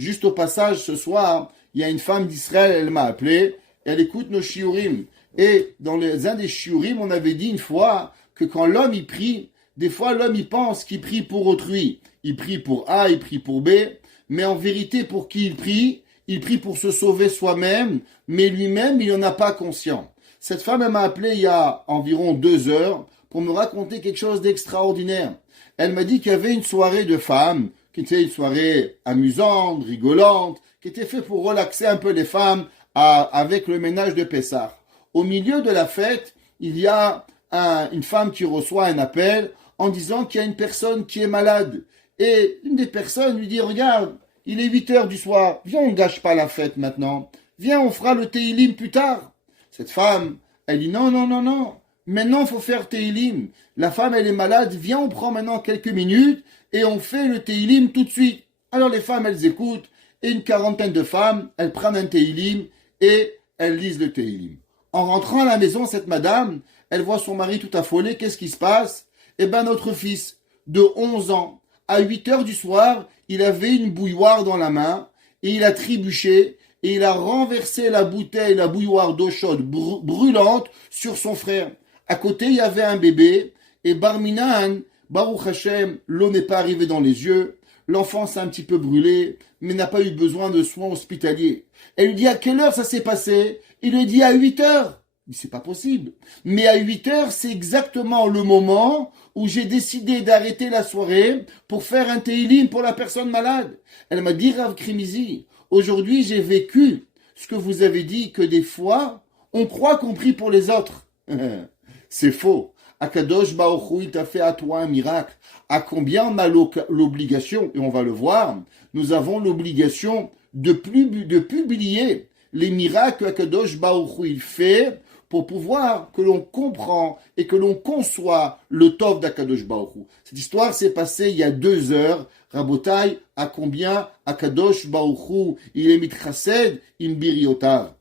Juste au passage, ce soir, il y a une femme d'Israël, elle m'a appelé, elle écoute nos shiurim. Et dans un des shiurim, on avait dit une fois que quand l'homme y prie, des fois l'homme y pense qu'il prie pour autrui. Il prie pour A, il prie pour B, mais en vérité, pour qui il prie? Il prie pour se sauver soi-même, mais lui-même, il n'en a pas conscience. Cette femme, elle m'a appelé il y a environ 2 heures pour me raconter quelque chose d'extraordinaire. Elle m'a dit qu'il y avait une soirée de femmes, qui était une soirée amusante, rigolante, qui était faite pour relaxer un peu les femmes avec le ménage de Pessah. Au milieu de la fête, il y a une femme qui reçoit un appel en disant qu'il y a une personne qui est malade. Et une des personnes lui dit, regarde, il est 8 heures du soir, viens, on ne gâche pas la fête maintenant. Viens, on fera le Teilim plus tard. Cette femme, elle dit, non, non, non, non. Maintenant, il faut faire Teilim. La femme, elle est malade, viens, on prend maintenant quelques minutes et on fait le Teilim tout de suite. Alors les femmes, elles écoutent, et une quarantaine de femmes, elles prennent un Teilim et elles lisent le Teilim. En rentrant à la maison, cette madame, elle voit son mari tout affolé, qu'est-ce qui se passe? Eh bien, notre fils, de 11 ans, à 8 heures du soir, il avait une bouilloire dans la main, et il a trébuché, et il a renversé la bouteille, la bouilloire d'eau chaude brûlante sur son frère. À côté, il y avait un bébé, et Barminan, Baruch Hashem, l'eau n'est pas arrivée dans les yeux, l'enfant s'est un petit peu brûlé, mais n'a pas eu besoin de soins hospitaliers. Elle lui dit à quelle heure ça s'est passé? Il lui dit à 8 heures. Il dit c'est pas possible. Mais à 8 heures, c'est exactement le moment où j'ai décidé d'arrêter la soirée pour faire un teilim pour la personne malade. Elle m'a dit, Rav Krimizi, aujourd'hui j'ai vécu ce que vous avez dit, que des fois, on croit qu'on prie pour les autres. C'est faux. Akadosh Baruch Hu, il t'a fait à toi un miracle. À combien on a l'obligation, et on va le voir, nous avons l'obligation de publier les miracles qu'Akadosh Baruch Hu il fait pour pouvoir que l'on comprend et que l'on conçoit le tov d'Akadosh Baruch Hu. Cette histoire s'est passée il y a 2 heures. Rabotai, à combien Akadosh Baruch Hu il est mitchased im biriotav.